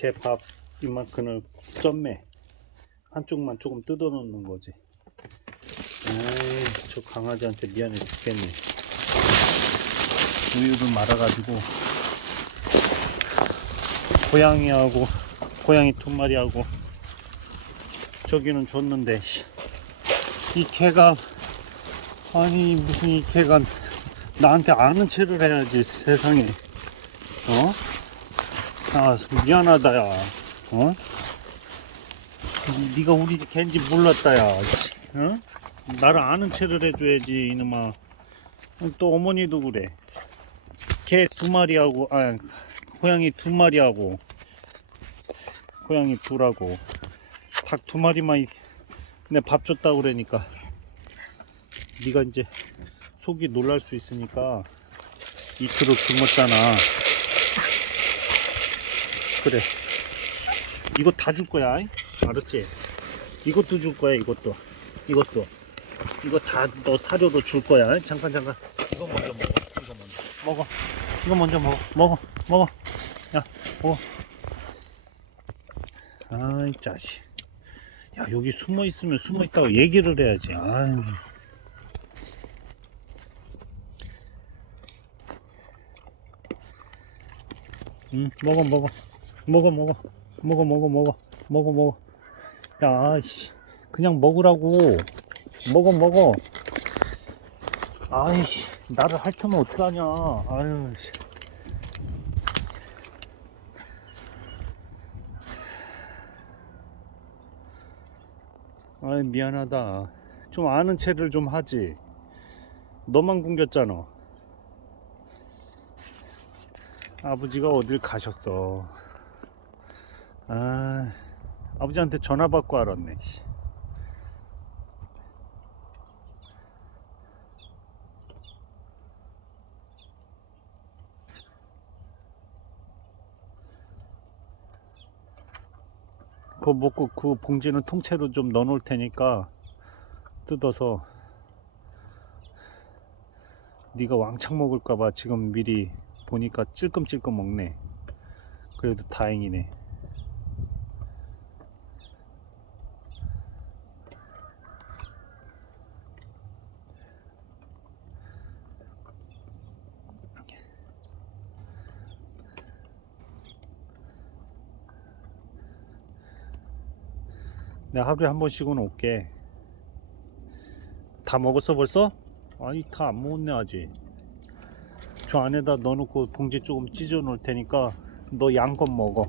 개밥 이만큼을 쪘매 한쪽만 조금 뜯어 놓는 거지 에이 저 강아지한테 미안해 죽겠네 우유를 말아가지고 고양이하고 고양이 두 마리하고 저기는 줬는데 씨. 이 개가 아니 무슨 이 개가 나한테 아는 체를 해야지 세상에 어? 아 미안하다 야 어? 니- 네가 우리 집 개인지 몰랐다 야 씨. 어? 나를 아는 체를 해줘야지 이놈아 또 어머니도 그래 개 두 마리하고 아 고양이 두 마리하고 고양이 둘하고 닭 두 마리만 내 밥 줬다고 그러니까 네가 이제 속이 놀랄 수 있으니까 이틀을 굶었잖아 그래. 이거 다 줄 거야. 알았지? 이것도 줄 거야 이것도. 이것도. 이거 다 너 사료도 줄 거야. 잠깐 잠깐. 이거 먼저 먹어. 이거 먼저. 먹어. 이거 먼저 먹어. 먹어. 먹어. 야 먹어. 아이 자식. 야 여기 숨어 있으면 숨어 있다고 얘기를 해야지. 아유. 응 먹어 먹어 먹어 먹어. 먹어 먹어 먹어. 먹어 먹어. 야 씨, 그냥 먹으라고. 먹어 먹어. 아이씨 나를 핥으면 어떡하냐. 아유 씨. 아이 미안하다. 좀 아는 체를 좀 하지. 너만 굶겼잖아. 아버지가 어딜 가셨어 아 아버지한테 전화 받고 알았네 씨. 그거 먹고 그 봉지는 통째로 좀 넣어 놓을 테니까 뜯어서 네가 왕창 먹을까봐 지금 미리 보니까 찔끔찔끔 먹네 그래도 다행이네 내가 하루에 한 번씩은 올게. 다 먹었어 벌써? 아니 다 안 먹었네 아직. 저 안에다 넣어놓고 봉지 조금 찢어 놓을 테니까 너 양껏 먹어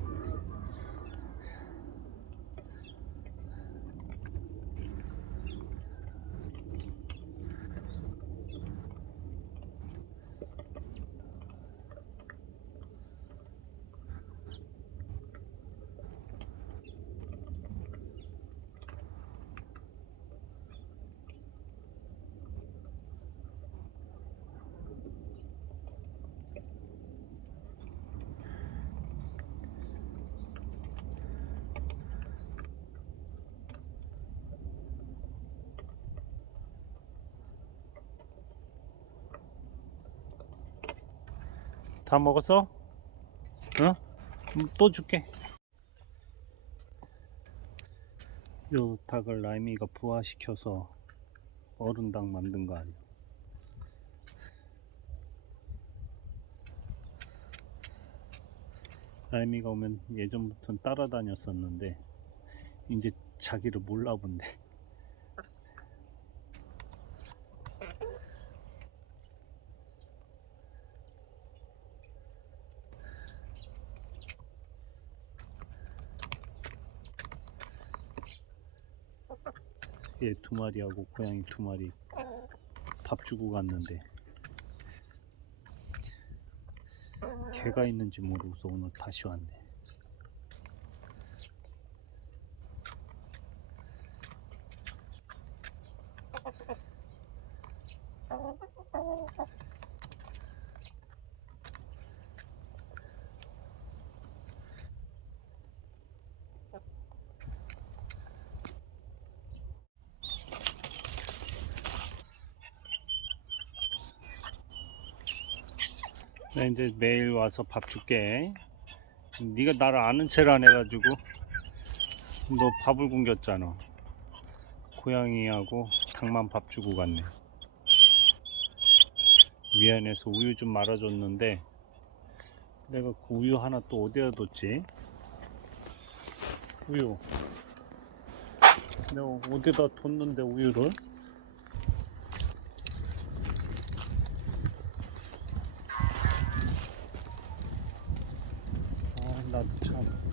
다 먹었어? 응? 음, 또 줄게 요 닭을 라임이가 부화시켜서 어른닭 만든 거 아니야 라임이가 오면 예전부터 따라다녔었는데 이제 자기를 몰라본대 얘두 마리하고 고양이 두 마리 밥 주고 갔는데 개가 있는지 모르고서 오늘 다시 왔네. 나 이제 매일 와서 밥 줄게. 네가 나를 아는 체를 안 해가지고 너 밥을 굶겼잖아. 고양이하고 닭만 밥 주고 갔네. 미안해서 우유 좀 말아줬는데 내가 그 우유 하나 또 어디다 뒀지? 우유. 내가 어디다 뒀는데 우유를? 아, 나도 참.